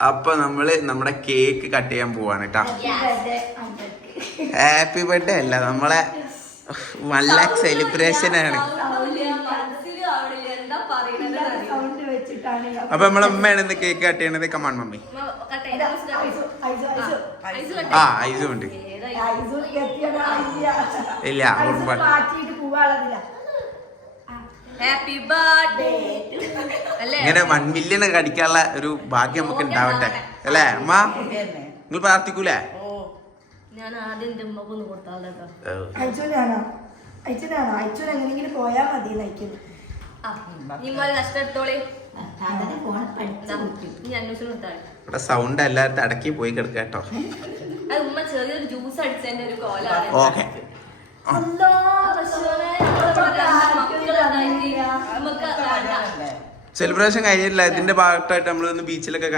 അപ്പൊ നമ്മള് നമ്മുടെ കേക്ക് കട്ട് ചെയ്യാൻ പോവാണ് കേട്ടാ. ഹാപ്പി ബർത്ത്ഡേ അല്ല, നമ്മളെ 1 lakh സെലിബ്രേഷൻ ആണ്. അപ്പൊ നമ്മളെ ഉമ്മയാണ് ഇന്ന് കേക്ക് കട്ട് ചെയ്യണത്. Come on mummy. ആ ഐസും ഉണ്ട്. ഇല്ല ഇങ്ങനെ 1 million കടിക്കാനുള്ള ഒരു ഭാഗ്യം നമുക്ക് ഉണ്ടാവട്ടെ അല്ലേ അമ്മ? നിങ്ങൾ പ്രാർത്ഥിക്കൂലേ? ഞാൻ ആദ്യം എന്റെ ഉമ്മ ഒന്ന് കൊടുത്താലോ. എങ്ങനെയെങ്കിലും പോയാ മതി. ഇവിടെ സൗണ്ട് എല്ലാവരും അടക്കി പോയി കിടക്കുക കേട്ടോ. ഉമ്മ ചെറിയൊരു ജ്യൂസ് അടിച്ചതിന്റെ ഒരു കോലാണ്. ഓക്കെ സെലിബ്രേഷൻ കഴിഞ്ഞിട്ടില്ല. ഇതിന്റെ ഭാഗത്തായിട്ട് നമ്മൾ ബീച്ചിലൊക്കെ